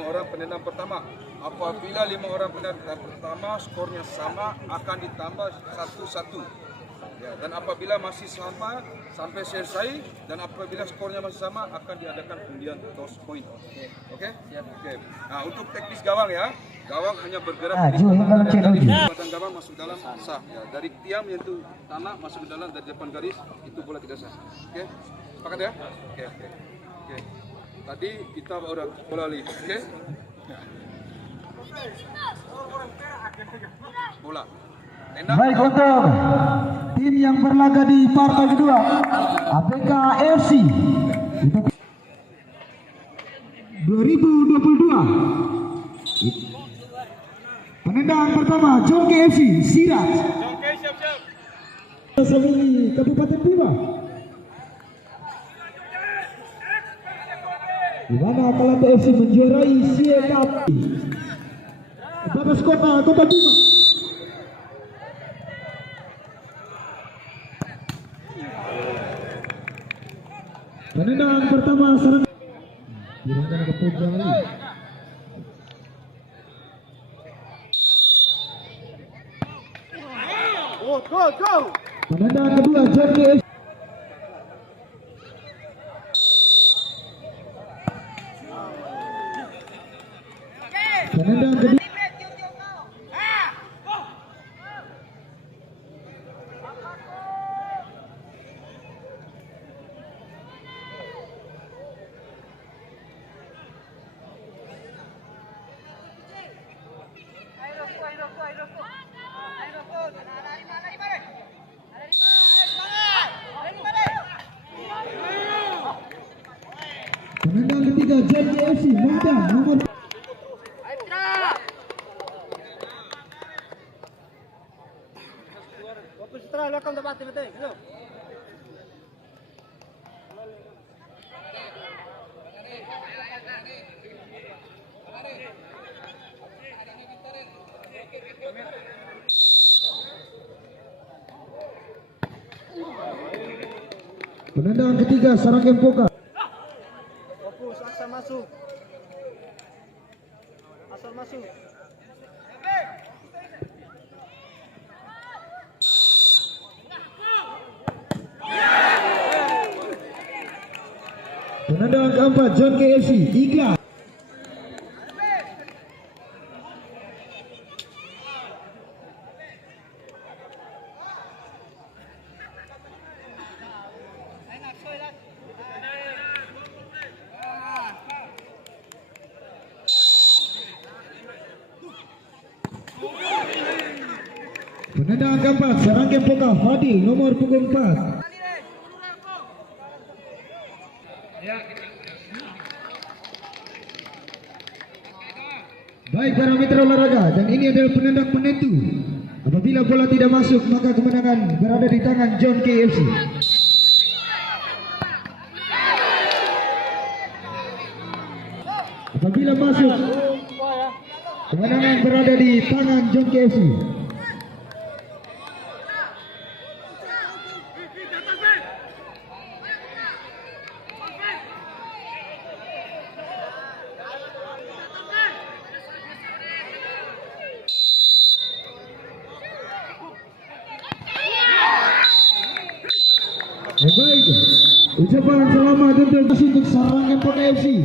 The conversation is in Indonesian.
5 orang penendang pertama. Apabila 5 orang penendang pertama skornya sama, akan ditambah 1-1. Ya, dan apabila masih sama sampai selesai, dan apabila skornya masih sama, akan diadakan undian toss point. Oke? Oke. Nah, untuk teknis gawang ya, gawang hanya bergerak dari badan gawang masuk dalam sah. Ya, dari tiang menyentuh tanah masuk ke dalam, dari depan garis itu bola tidak sah. Oke? Sepakat ya? Oke. Oke. Tadi kita udah bola li. Oke? Bola. Baik, untuk tim yang berlaga di partai kedua APK FC 2022. Penendang pertama Jongke FC Siraj. Jongke siap-siap. Sewili Kabupaten Bima. Di mana Kalante FC menjuarai Siekap Babas Kota Bima. Penendang pertama serang dirangkan ke Pujali. Go. Penendang kedua Jongke FC. Penendang kedua penendang ketiga Jongke FC Muda nomor penendang ketiga Sarangkem Poka. Fokus, asal masuk. Penendang keempat Jongke FC Ikhlas. Penendang keempat Sarangkem Poka Fadil nomor punggung 4. Baik para mitra olahraga, dan ini adalah penendang penentu. Apabila bola tidak masuk, maka kemenangan berada di tangan Jongke FC. Apabila masuk, kemenangan berada di tangan Jongke FC. Baik, ucapan selamat untuk Sarangkem Poka FC.